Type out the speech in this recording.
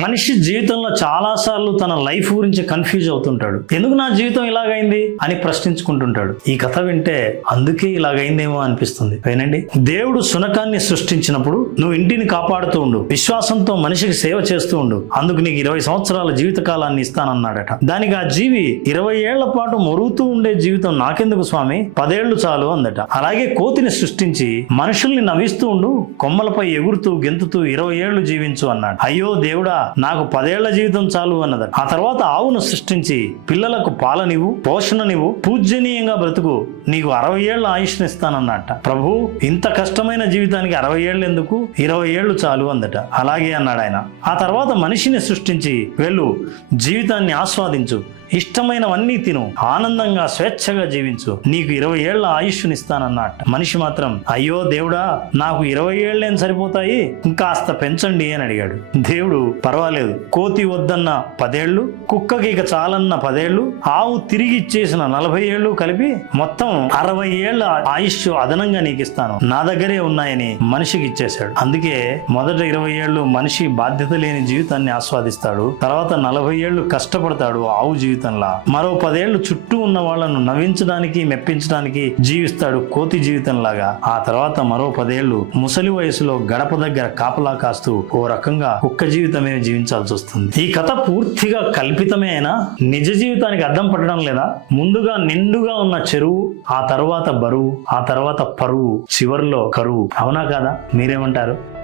మనిషి జీవితంలో చాలాసార్లు తన లైఫ్ గురించి కన్ఫ్యూజ్ అవుతుంటాడు. ఎందుకు నా జీవితం ఇలాగైంది? అని ప్రశ్నించుకుంటుంటాడు. ఈ కథ వింటే అందుకే ఇలాగైందేమో అనిపిస్తుంది. వినండి దేవుడు శునకాన్ని సృష్టించినప్పుడు నువ్వు ఇంటిని కాపాడుతూ ఉండు. విశ్వాసంతో మనిషికి సేవ చేస్తూ ఉండు. అందుకు నీకు ఇరవై సంవత్సరాల జీవిత కాలాన్ని ఇస్తానన్నాడట. దానికి ఆ జీవి ఇరవై ఏళ్ళ పాటు మొరుగుతూ ఉండే జీవితం నాకెందుకు స్వామి? పదేళ్ళు చాలు అందట. అలాగే కోతిని సృష్టించి మనుషుల్ని నవ్విస్తూ ఉండు. కొమ్మలపై ఎగురుతూ గెంతుతూ ఇరవై ఏళ్ళు జీవించు అన్నాడు. అయ్యో దేవుడా నాకు పదేళ్ళ జీవితం చాలు అన్నదట ఆ తర్వాత ఆవును సృష్టించి పిల్లలకు పాలనివ్వు పోషణనివ్వు పూజనీయంగా బ్రతుకు నీకు అరవై ఏళ్ళ ఆయుష్నిస్తానన్నట ప్రభు ఇంత కష్టమైన జీవితానికి అరవై ఏళ్ళు ఎందుకు? ఇరవై ఏళ్ళు చాలు అందట. అలాగే అన్నాడు ఆయన. ఆ తర్వాత మనిషిని సృష్టించి వెళ్ళు జీవితాన్ని ఆస్వాదించు ఇష్టమైనవన్నీ తిను ఆనందంగా స్వేచ్ఛగా జీవించు నీకు ఇరవై ఏళ్ళ ఆయుష్నిస్తానన్నట్ట మనిషి మాత్రం అయ్యో దేవుడా నాకు ఇరవై ఏళ్ళేం సరిపోతాయి? ఇంకాస్త పెంచండి అని అడిగాడు. దేవుడు పర్వాలేదు. కోతి వద్దన్న పదేళ్ళు కుక్కకి ఇక చాలన్న పదేళ్ళు ఆవు తిరిగి ఇచ్చేసిన నలభై ఏళ్ళు కలిపి మొత్తం అరవై ఏళ్ళ ఆయుష్ అదనంగా నీకు ఇస్తాను నా దగ్గరే ఉన్నాయని మనిషికి ఇచ్చేశాడు. అందుకే మొదట ఇరవై ఏళ్ళు మనిషి బాధ్యత లేని జీవితాన్ని ఆస్వాదిస్తాడు. తర్వాత నలభై ఏళ్ళు కష్టపడతాడు ఆవు జీవితంలా. మరో పదేళ్ళు చుట్టూ ఉన్న వాళ్ళను నవ్వించడానికి మెప్పించడానికి జీవిస్తాడు కోతి జీవితంలాగా. ఆ తర్వాత మరో పదేళ్ళు ముసలి వయసులో గడప దగ్గర కాపలా కాస్తూ ఓ రకంగా కుక్క జీవితమే జీవించాల్సి వస్తుంది. ఈ కథ పూర్తిగా కల్పితమే అయినా నిజ జీవితానికి అర్థం పట్టడం లేదా ముందుగా నిండుగా ఉన్న చెరువు ఆ తర్వాత బరువు ఆ తర్వాత పరువు చివరిలో కరువు. అవునా కాదా? మీరేమంటారు?